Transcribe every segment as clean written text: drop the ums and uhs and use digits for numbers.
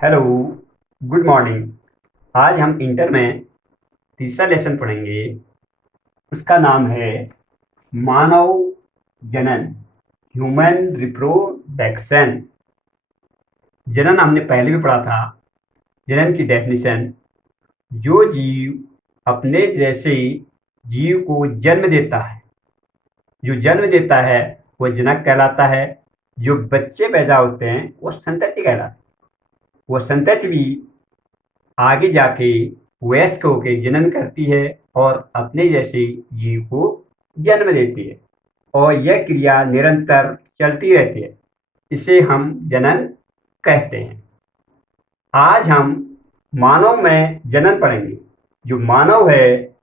Hello, good morning. आज हम inter में तीसरा लेसन पढ़ेंगे। उसका नाम है मानव जनन, ह्यूमन रिप्रोडक्शन। जनन हमने पहले भी पढ़ा था। जनन की डेफिनेशन: जो जीव अपने जैसे जीव को जन्म देता है, जो जन्म देता है वो जनक कहलाता है। जो बच्चे पैदा होते हैं वो संतति कहलाते हैं। वो संतति भी आगे जाके वयस्क होकर जनन करती है और अपने जैसे जीव को जन्म देती है, और यह क्रिया निरंतर चलती रहती है। इसे हम जनन कहते हैं। आज हम मानव में जनन पढ़ेंगे। जो मानव है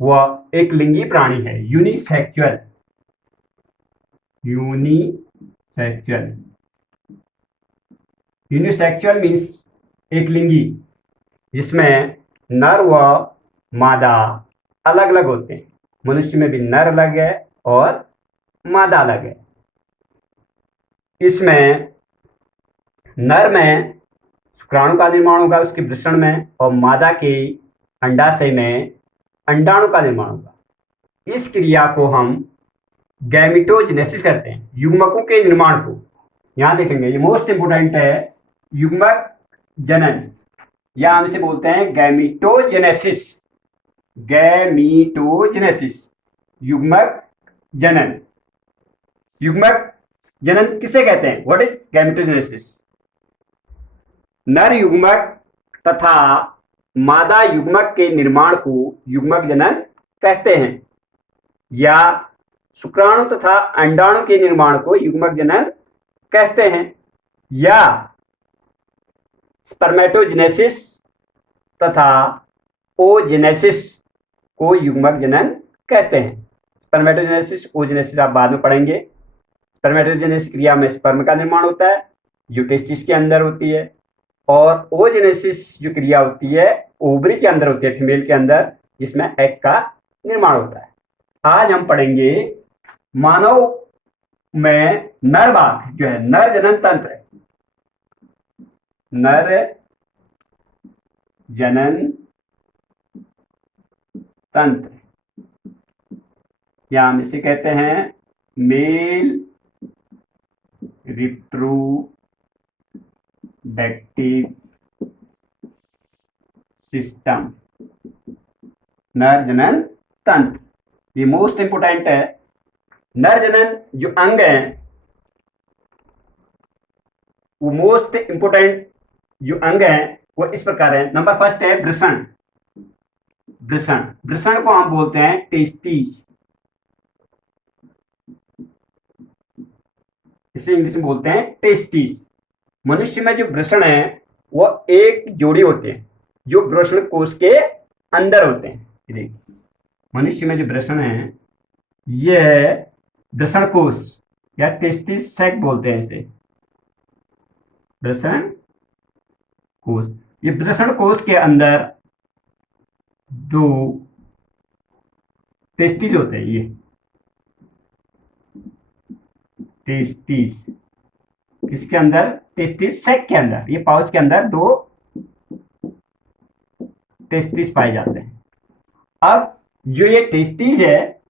वह एक लिंगी प्राणी है, यूनिसेक्सुअल। यूनिसेक्सुअल यूनिसेक्सुअल मीन्स एक लिंगी, जिसमें नर व मादा अलग अलग होते हैं। मनुष्य में भी नर अलग है और मादा अलग है। इसमें नर में शुक्राणु का निर्माण होगा उसके वृषण में, और मादा के अंडाशय में अंडाणु का निर्माण होगा। इस क्रिया को हम गैमिटोजेनेसिस करते हैं, युग्मकों के निर्माण को। यहां देखेंगे, ये मोस्ट इंपोर्टेंट है, युग्मक जनन, या हम इसे बोलते हैं गैमिटोजेनेसिस। गैमिटोजेनेसिस, युग्मक जनन। युग्मक जनन किसे कहते हैं? What is gametogenesis? नर युग्मक तथा मादा युग्मक के निर्माण को युग्मक जनन कहते हैं, या शुक्राणु तथा अंडाणु के निर्माण को युग्मक जनन कहते हैं, या स्पर्मेटोजेनेसिस तथा ओजेनेसिस को युग्मक जनन कहते हैं। स्पर्मेटोजेनेसिस, ओजेनेसिस आप बाद में पढ़ेंगे। स्पर्मेटोजेनेसिस क्रिया में स्पर्म का निर्माण होता है जो टेस्टिस के अंदर होती है, और ओजेनेसिस जो क्रिया होती है ओवरी के अंदर होती है, फीमेल के अंदर, जिसमें एग का निर्माण होता है। आज हम पढ़ेंगे मानव में नर भाग जो है, नर जनन तंत्र। नर जनन तंत्र, या हम इसे कहते हैं मेल रिप्रोडक्टिव सिस्टम। नर जनन तंत्र ये मोस्ट इंपोर्टेंट है। नर जनन जो अंग है वो मोस्ट इंपोर्टेंट जो अंग है वो इस प्रकार है। नंबर फर्स्ट है वृषण। वृषण वृषण को हम बोलते हैं टेस्टिस, इसे इंग्लिश में बोलते हैं टेस्टिस। मनुष्य में जो वृषण है वो एक जोड़ी होते हैं जो वृषण कोश के अंदर होते हैं। देखिए, मनुष्य में जो वृषण है ये है वृषण कोश, या टेस्टिस सैक बोलते हैं इसे, वृषण कोश। ये वृषण कोश के अंदर दो टेस्टिस होते हैं। ये टेस्टिस किसके अंदर? टेस्टिस सैक के अंदर। ये पाउच के अंदर दो टेस्टिस पाए जाते हैं। अब जो ये टेस्टिस है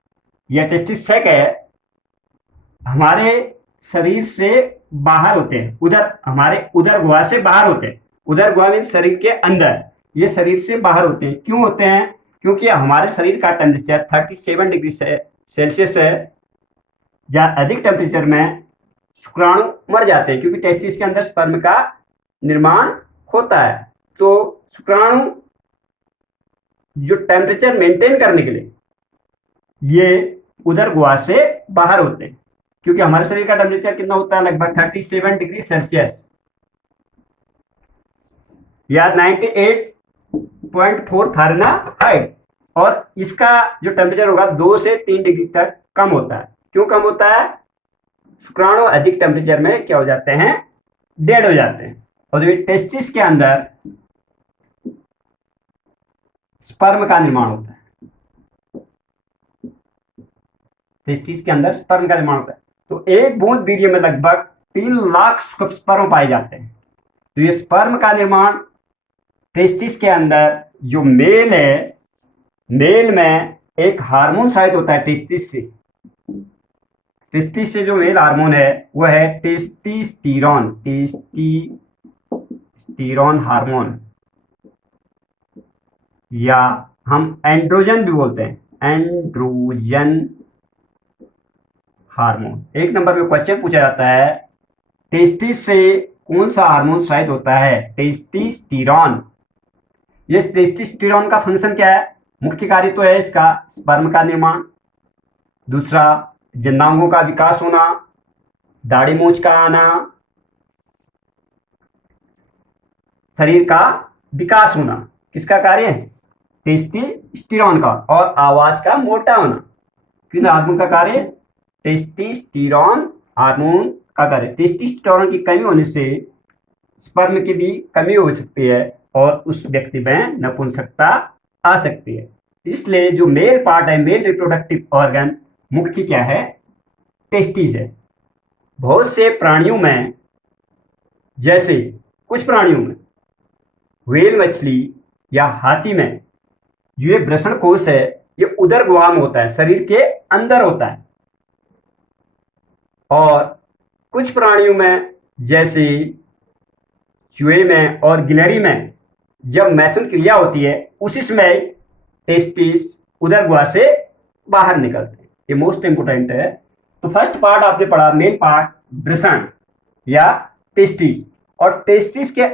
या टेस्टिस सैक है हमारे शरीर से बाहर होते हैं, उधर हमारे उदर गुहा से बाहर होते हैं। उदर गुहा मीन शरीर के अंदर, ये शरीर से बाहर होते हैं। क्यों होते हैं? क्योंकि हमारे शरीर का टेम्परेचर 37 डिग्री सेल्सियस है। जहाँ अधिक टेम्परेचर में शुक्राणु मर जाते हैं, क्योंकि टेस्टिस के अंदर स्पर्म का निर्माण होता है। तो शुक्राणु जो टेम्परेचर मेंटेन करने के लिए ये उदर गुहा से बाहर होते हैं, क्योंकि हमारे शरीर का टेम्परेचर कितना होता है? लगभग 37 डिग्री सेल्सियस, या 98.4 फ़ारेनहाइट। और इसका जो टेम्परेचर होगा 2 से 3 डिग्री तक कम होता है। क्यों कम होता है? शुक्राणु अधिक टेम्परेचर में क्या हो जाते हैं? डेड हो जाते हैं। और जो टेस्टिस के अंदर स्पर्म का निर्माण होता है, टेस्टिस के अंदर स्पर्म का निर्माण होता है। तो एक बूंद वीर्य में लगभग 3 लाख स्पर्म पाए जाते हैं। तो ये स्पर्म का निर्माण टेस्टिस के अंदर जो मेल है, मेल में एक हार्मोन शायद होता है टेस्टिस से। टेस्टिस से जो मेल हार्मोन है वह है टेस्टिस्टेरॉन, टेस्टिस्टेरॉन हार्मोन, या हम एंड्रोजन भी बोलते हैं, एंड्रोजन हार्मोन। एक नंबर में क्वेश्चन पूछा जाता है टेस्टिस से कौन सा हार्मोन शायद होता है? टेस्टिस्टेरॉन। ये टेस्टिस्टेरॉन का फंक्शन क्या है? मुख्य कार्य तो है इसका स्पर्म का निर्माण, दूसरा जननांगों का विकास होना, दाढ़ी मूंछ का आना, शरीर का विकास होना। किसका कार्य है? टेस्टिस्टेरॉन का। और आवाज का मोटा होना। किस हार्मोन का कार्य? टेस्टिस्टेरॉन हार्मोन का कार्य। टेस्टिस्टेरॉन की कमी होने से स्पर्म की भी कमी हो सकती है और उस व्यक्ति में नपुंसकता आ सकती है। इसलिए जो मेल पार्ट है, मेल रिप्रोडक्टिव ऑर्गन, मुख्य क्या है? टेस्टिस है। बहुत से प्राणियों में, जैसे कुछ प्राणियों में, व्हेल मछली या हाथी में, जो ये वृषण कोश है ये उदर गुहा में होता है, शरीर के अंदर होता है। और कुछ प्राणियों में, जैसे चूहे में और गिलहरी में, जब मैथुन क्रिया होती है उसी समय टेस्टिस उदर गुहा से बाहर निकलते हैं। ये मोस्ट इंपोर्टेंट है। तो फर्स्ट पार्ट आपने पढ़ा मेल पार्ट, वृषण या टेस्टिस, और टेस्टिस के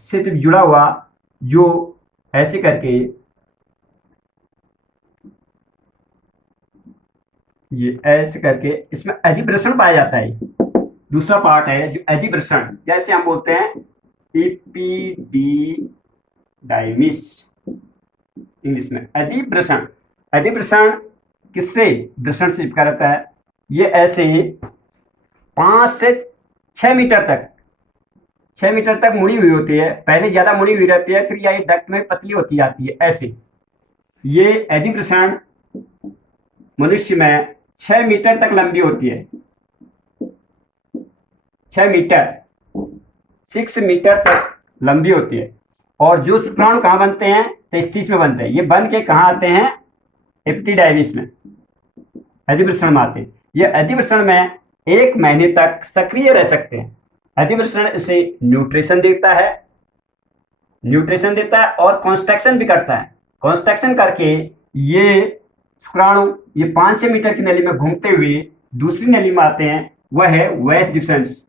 से जुड़ा हुआ जो ऐसे करके ये ऐसे करके इसमें अधिवृषण पाया जाता है। दूसरा पार्ट है जो अधिवृषण, जैसे हम बोलते हैं एपिडिडाइमिस इंग्लिश में। अधिवृषण, अधिवृषण किससे? वृषण से चिपका रहता है। ये ऐसे 5 से 6 मीटर तक, 6 मीटर तक मुड़ी हुई होती है। पहले ज्यादा मुड़ी हुई रहती है, फिर यह डक्ट में पतली होती जाती है ऐसे। ये अधिवृषण मनुष्य में 6 मीटर तक लंबी होती है। 6 मीटर, 6 मीटर तक लंबी होती है। और जो शुक्राणु कहाँ बनते हैं? टेस्टिस में बनते हैं। ये बन के कहाँ आते हैं? एपिडिडाइमिस में, अधिवृषण में आते हैं। ये अधिवृषण में 1 महीने तक सक्रिय रह सकते हैं। अधिवृषण इसे न्यूट्रिशन देता है, न्यूट्रिशन देता है और कॉन्स्ट्रक्शन भी करता है। कॉन्स्ट्रक्शन करके ये शुक्राणु ये 5-6 मीटर की नली में घूमते हुए दूसरी नली में आते हैं, वह है वेस डिफरेंस,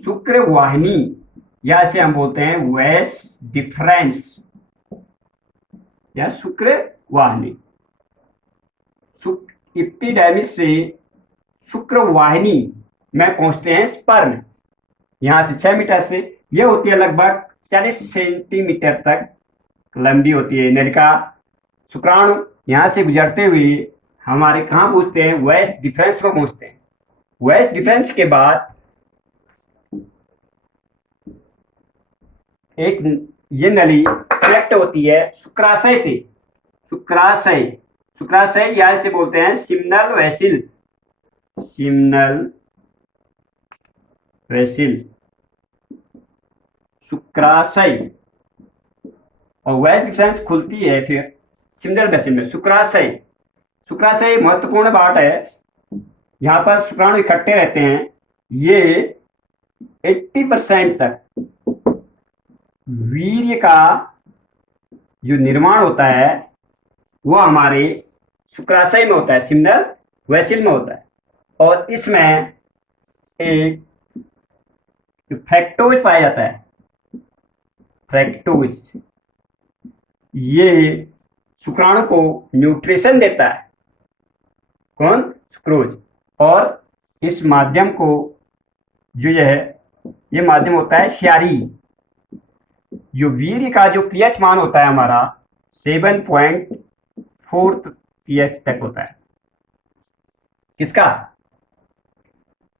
शुक्र वाहिनी, या इसे हम बोलते हैं वेस डिफरेंस या शुक्र वाहिनी। एपिडिडाइमिस से शुक्र वाहिनी में पहुंचते हैं स्पर्म। यहां से 6 मीटर से यह होती है लगभग 40 सेंटीमीटर तक लंबी होती है नलिका। शुक्राणु यहां से गुजरते हुए हमारे कहां पहुंचते हैं? वेस्ट डिफरेंस में पहुंचते हैं। वेस्ट डिफरेंस के बाद एक ये नली कनेक्ट होती है शुक्राशय से, शुक्राशय, शुक्राशय या इसे बोलते हैं सिम्नल वेसिल, सिम्नल वेसिल, शुक्राशय। और वेस्ट डिफरेंस खुलती है फिर सिम्नल वेसिल में। शुक्राशय, शुक्राशय महत्वपूर्ण पार्ट है। यहाँ पर शुक्राणु इकट्ठे रहते हैं। ये 80% तक वीर्य का जो निर्माण होता है वो हमारे शुक्राशय में होता है, सिम्नल वेसिल में होता है। और इसमें एक फ्रैक्टोज पाया जाता है, फ्रैक्टोज। ये शुक्राणु को न्यूट्रिशन देता है। कौन? सुक्रोज। और इस माध्यम को जो ये माध्यम होता है क्षारीय। जो वीर्य का जो पीएच मान होता है हमारा 7.4 पीएच तक होता है। किसका?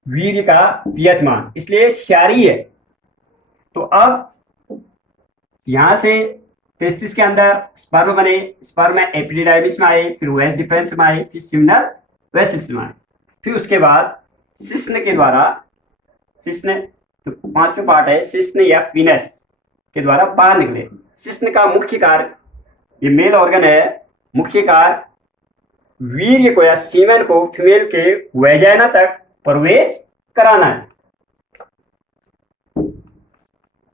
वीर्य का पीएच मान, इसलिए क्षारीय है। तो अब यहां से टेस्टिस के अंदर स्पर्म बने, स्पर्म एपिडिडाइमिस में आए, फिर वेस्ट डिफरेंस में आए, फिर सिम्नल वेसिल्स में आए। फिर उसके बाद शिश्न के द्वारा, शिश्न तो पांचवा पार्ट है शिश्न या फिनस के द्वारा बाहर निकले। शिश्न का मुख्य कार्य, ये मेल ऑर्गन है, मुख्य कार्य वीर्य को या सीमेन को फीमेल के वैजाइना तक प्रवेश कराना है।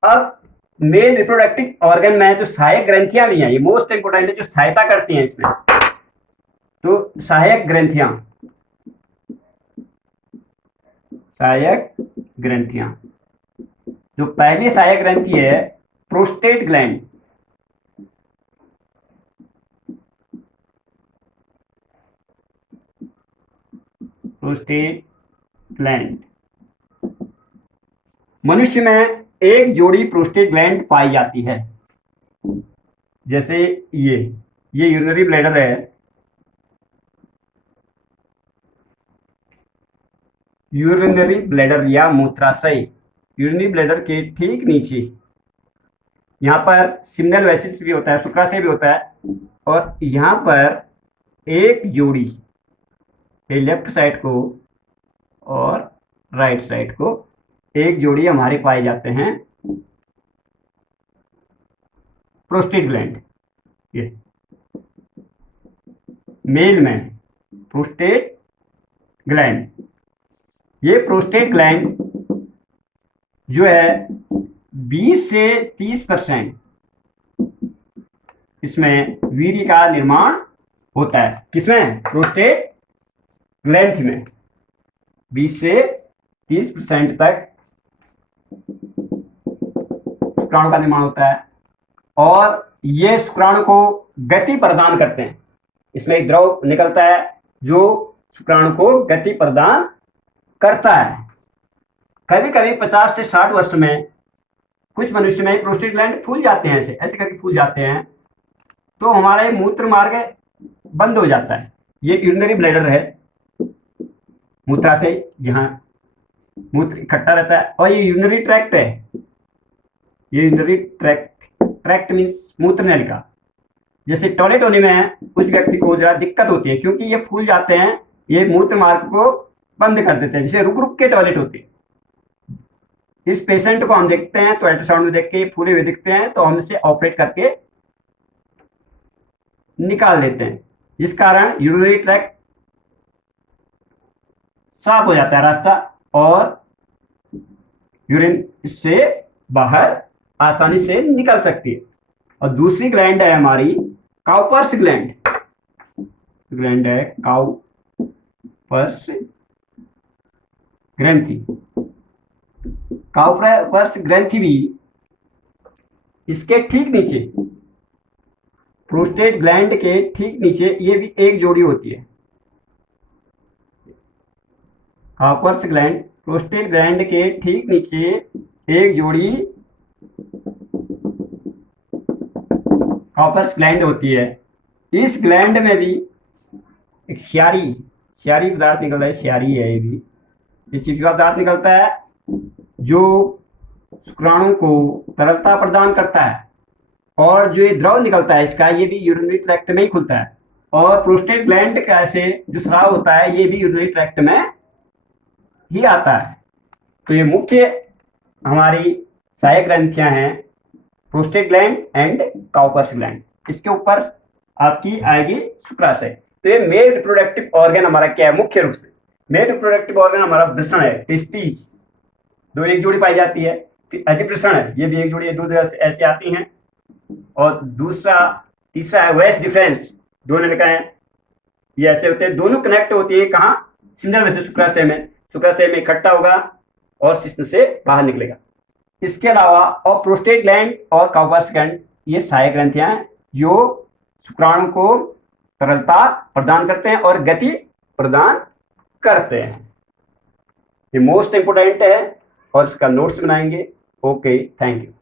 अब मेल रिप्रोडक्टिव ऑर्गन में जो सहायक ग्रंथियां भी हैं, ये मोस्ट इंपोर्टेंट है, जो सहायता करती हैं इसमें। तो सहायक ग्रंथियां, जो पहली सहायक ग्रंथि है प्रोस्टेट ग्लैंड। प्रोस्टेट ग्लैंड, मनुष्य में एक जोड़ी प्रोस्टेट ग्लैंड पाई जाती है। जैसे ये यूरिनरी ब्लैडर है, यूरिनरी ब्लैडर या मूत्राशय, यूरिनरी ब्लैडर के ठीक नीचे यहाँ पर सिग्नल वेसिल्स भी होता है, शुक्राशय भी होता है, और यहाँ पर एक जोड़ी, लेफ्ट साइड को और राइट साइड को एक जोड़ी हमारे पाए जाते हैं प्रोस्टेट ग्लैंड। ये मेल में प्रोस्टेट ग्लैंड, ये प्रोस्टेट ग्लैंड जो है 20 से 30% इसमें वीर्य का निर्माण होता है। किसमें? प्रोस्टेट ग्लैंड में 20 से 30% तक शुक्राणु का निर्माण होता है, और ये शुक्राणु को गति प्रदान करते हैं। इसमें एक द्रव निकलता है जो शुक्राणु को गति प्रदान करता है। कभी कभी 50 से 60 वर्ष में कुछ मनुष्य में प्रोस्टेट ग्लैंड फूल जाते हैं, ऐसे करके फूल जाते हैं, तो हमारा ये मूत्र मार्ग बंद हो जाता है। ये यूरिनरी ब्लैडर है, मूत्राशय, जहाँ मूत्र इकट्ठा रहता है, और ये यूरिनरी ट्रैक्ट है। ये यूरिनरी ट्रैक्ट मीन्स मूत्र नलिका। जैसे टॉयलेट होने में उस व्यक्ति को जरा दिक्कत होती है, क्योंकि ये फूल जाते हैं, ये मूत्र मार्ग को बंद कर देते हैं, जैसे रुक रुक के टॉयलेट होते हैं। इस पेशेंट को हम देखते हैं तो अल्ट्रासाउंड में देख के फूले हुए दिखते हैं, तो हम इसे ऑपरेट करके निकाल देते हैं, जिस कारण यूरिनरी ट्रैक्ट साफ हो जाता है रास्ता, और यूरिन इससे बाहर आसानी से निकल सकती है। और दूसरी ग्लैंड है हमारी काउपर्स ग्लैंड। ग्लैंड है काउपर्स ग्रंथि। काउपर्स ग्रंथि भी इसके ठीक नीचे, प्रोस्टेट ग्लैंड के ठीक नीचे, ये भी एक जोड़ी होती है। काउपर्स ग्लैंड, प्रोस्टेट ग्लैंड के ठीक नीचे एक जोड़ी काउपर्स ग्लैंड होती है। इस ग्लैंड में भी एक श्यारी पदार्थ निकलता है, श्यारी है ये चिपचिपा पदार्थ निकलता है, जो शुक्राणु को तरलता प्रदान करता है, और जो ये द्रव निकलता है इसका, ये भी यूरिनरी ट्रैक्ट में ही खुलता है। और प्रोस्टेट ग्लैंड का से जो स्राव होता है, ये भी यूरिनरी ट्रैक्ट में ही आता है। तो ये मुख्य हमारी सहायक ग्रंथियां हैं, prostate gland and Cowper's gland. इसके ऊपर आपकी आएगी शुक्राशय। तो ये मेल रिप्रोडक्टिव ऑर्गन हमारा क्या है? मुख्य रूप से मेल रिप्रोडक्टिव ऑर्गन हमारा वृषण है, टेस्टिस, दो एक जोड़ी पाई जाती है। फिर अधिवृषण है, ये भी एक जोड़ी, दो ऐसे आती हैं। और तीसरा है वेस्ट डिफेंस, दो नलिकाएं ये ऐसे होते हैं, दोनों कनेक्ट होती है। कहाँ? सिग्नल में से शुक्राशय में, शुक्राशय में इकट्ठा होगा और शिश्न से बाहर निकलेगा। इसके अलावा और प्रोस्टेट ग्लैंड और काउपर्स ग्लैंड, ये सहायक ग्रंथियां हैं जो शुक्राणु को तरलता प्रदान करते हैं और गति प्रदान करते हैं। ये मोस्ट इंपोर्टेंट है और इसका नोट्स बनाएंगे। Okay, thank you.